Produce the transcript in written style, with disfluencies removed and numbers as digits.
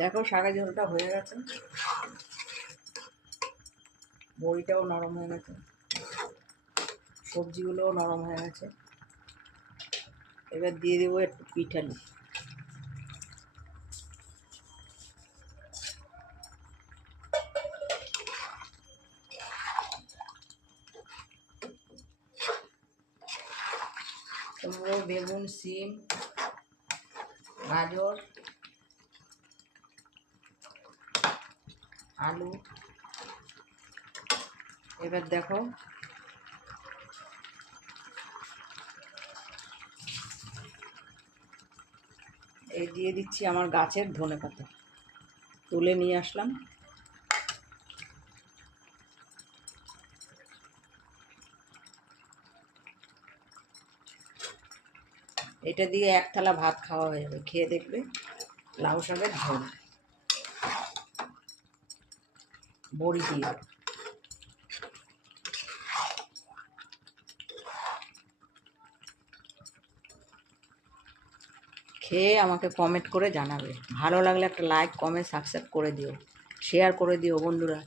দেখো শাকের ঝোলটা হয়ে গেছে, বড়িটাও নরম হয়ে গেছে, সবজিগুলোও নরম হয়ে গেছে। এবার দিয়ে দেবো একটু পিঠালি। কুমড়ো, বেগুন, শিম, গাজর, আলু। এবার দেখো এই দিয়ে দিচ্ছি আমার গাছের ধনেপাতা, তুলে নিয়ে আসলাম। এটা দিয়ে এক থালা ভাত খাওয়া হয়ে যাবে, খেয়ে দেখবে। লাউ শাকের ঝোল বড়ি দিয়ে। খেয়ে আমাকে কমেন্ট করে জানাবে। ভালো লাগলে একটা লাইক, কমেন্ট, সাবস্ক্রাইব করে দিও, শেয়ার করে দিও বন্ধুরা।